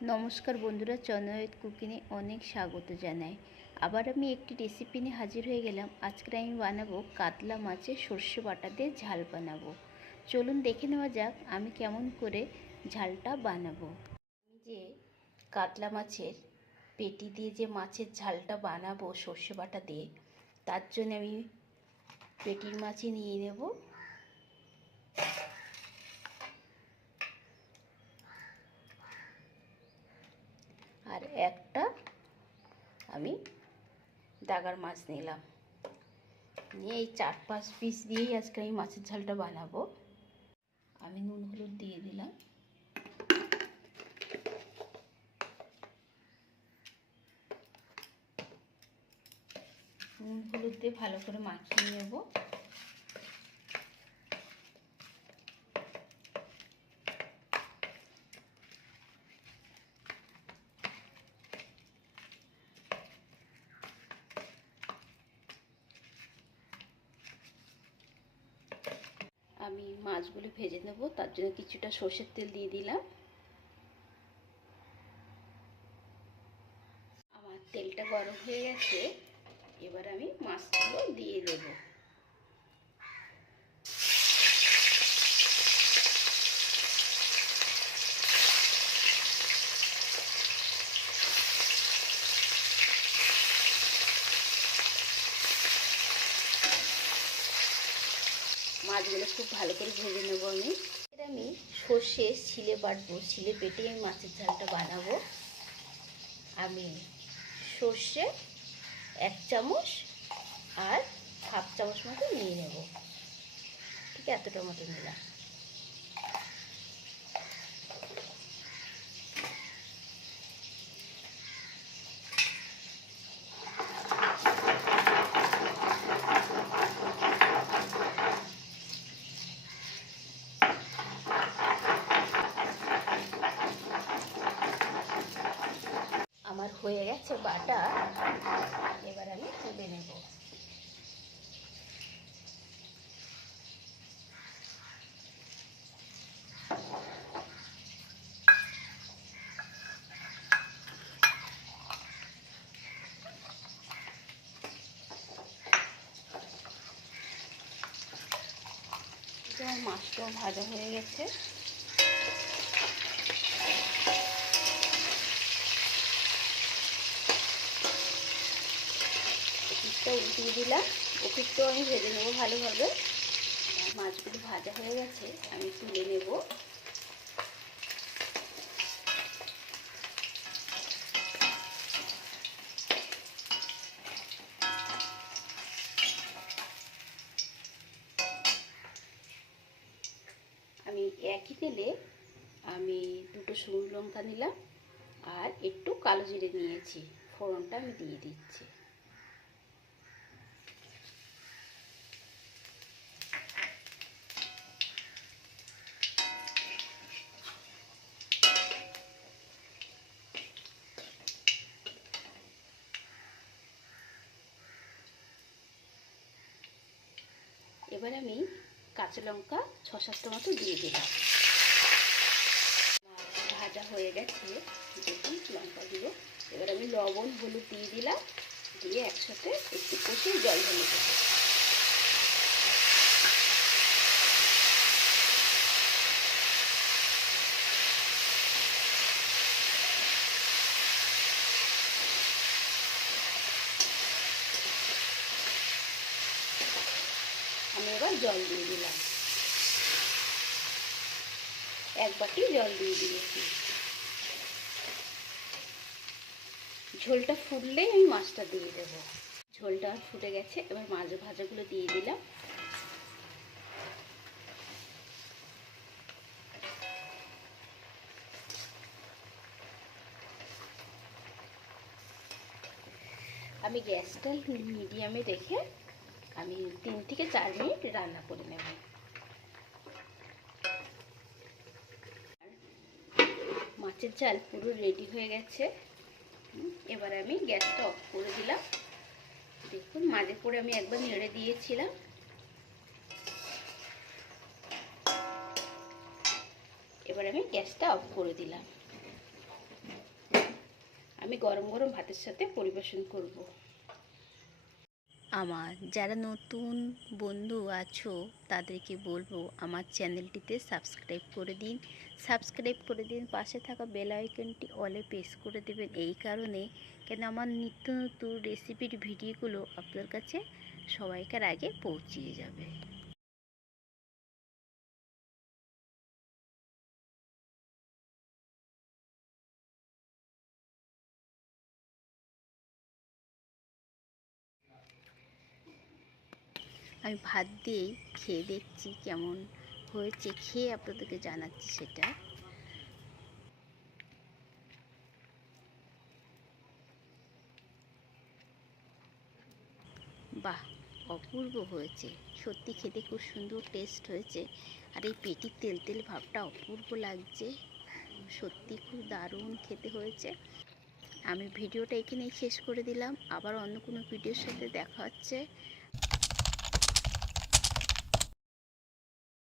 নমস্কার বন্ধুরা চন্দ্রহিত কুকিংয়ে অনেক স্বাগত জানাই। আবার আমি একটি রেসিপি নিয়ে হাজির হয়ে গেলাম। আজকে আমি বানাবো কাতলা মাছের সর্ষে বাটা দিয়ে ঝাল বানাবো। চলুন দেখে নেওয়া যাক আমি কেমন করে ঝালটা বানাবো। যে কাতলা মাছের পেটি দিয়ে যে মাছের ঝালটা বানাবো সর্ষে বাটা দিয়ে, তার জন্য আমি পেটির মাছই নিয়ে নেব আর একটা আমি দাগার মাছ নিলাম। নিয়ে এই চার পাঁচ পিস দিয়েই আজকে আমি মাছের ঝালটা বানাবো। আমি নুন, হলুদ দিয়ে দিলাম। নুন, হলুদ দিয়ে ভালো করে মাখিয়ে নেব। আমি মাছগুলো ভেজে নেব, তার জন্য কিছুটা সর্ষের তেল দিয়ে দিলাম। আমার তেলটা গরম হয়ে গেছে, এবার আমি মাছগুলো দিয়ে দেব। মাছগুলো খুব ভালো করে ভেজে নেব আমি। আমি সর্ষে, ছিলে বাটবো, ছিলে পেটে আমি মাছের ঝালটা বানাবো। আমি সর্ষে এক চামচ আর হাফ চামচ মতো নিয়ে নেব। ঠিক এতটা মতো নিলাম আমার হয়ে গেছে বাটা এবার আমি তুলে নেব আমার মাছটাও ভাজা হয়ে গেছে। উঠিয়ে দিলাম। ওপিকটাও আমি ভেজে নেব ভালোভাবে। মাছগুলো ভাজা হয়ে গেছে, আমি তুলে নেব আমি একই তেলে আমি দুটো শুকনো লঙ্কা নিলাম আর একটু কালো জিরে নিয়েছি। ফোড়নটা আমি দিয়ে দিচ্ছি। এবার আমি কাঁচা লঙ্কা ছ সাতটা মতো দিয়ে দিলাম। হয়ে গেছে। দেখুন লঙ্কাগুলো এবার আমি লবণ, হলুদ দিয়ে দিলাম। দিয়ে একসাথে একটু কষে জল ঢেলে দেবো। আমি এবার জল দিয়ে দিলাম। এক বাটি জল দিয়ে দিয়েছি। ঝোলটা ফুটলেই আমি মাছটা দিয়ে দেব। ঝোলটা ফুটে গেছে, এবার মাছ ভাজাগুলো দিয়ে দিলাম। আমি গ্যাসটা মিডিয়ামে রেখে আমি তিন থেকে চার মিনিট রান্না করে নেব। মাছের ঝাল পুরো রেডি হয়ে গেছে। এবার আমি গ্যাসটা অফ করে দিলাম। দেখুন, মাঝে করে আমি একবার নেড়ে দিয়েছিলাম। এবার আমি গ্যাসটা অফ করে দিলাম। আমি গরম গরম ভাতের সাথে পরিবেশন করব। আমার। যারা নতুন বন্ধু আছো, তাদেরকে বলব আমার চ্যানেলটিতে সাবস্ক্রাইব করে দিন। সাবস্ক্রাইব করে দিন, পাশে থাকা বেল আইকনটি অলে প্রেস করে দেবেন। এই কারণে কেন আমার নিত্য নতুন রেসিপির ভিডিওগুলো আপনার কাছে সবাইকার আগে পৌঁছিয়ে যাবে। আমি ভাত দিয়েই খেয়ে দেখছি কেমন হয়েছে, খেয়ে আপনাদেরকে জানাচ্ছি সেটা। বাহ, অপূর্ব হয়েছে। সত্যি খেতে খুব সুন্দর টেস্ট হয়েছে। আর এই পেটির তেল তেল ভাবটা অপূর্ব লাগছে। সত্যি খুব দারুণ খেতে হয়েছে। আমি ভিডিওটা এখানেই শেষ করে দিলাম। আবার অন্য কোনো ভিডিওর সাথে দেখা হচ্ছে।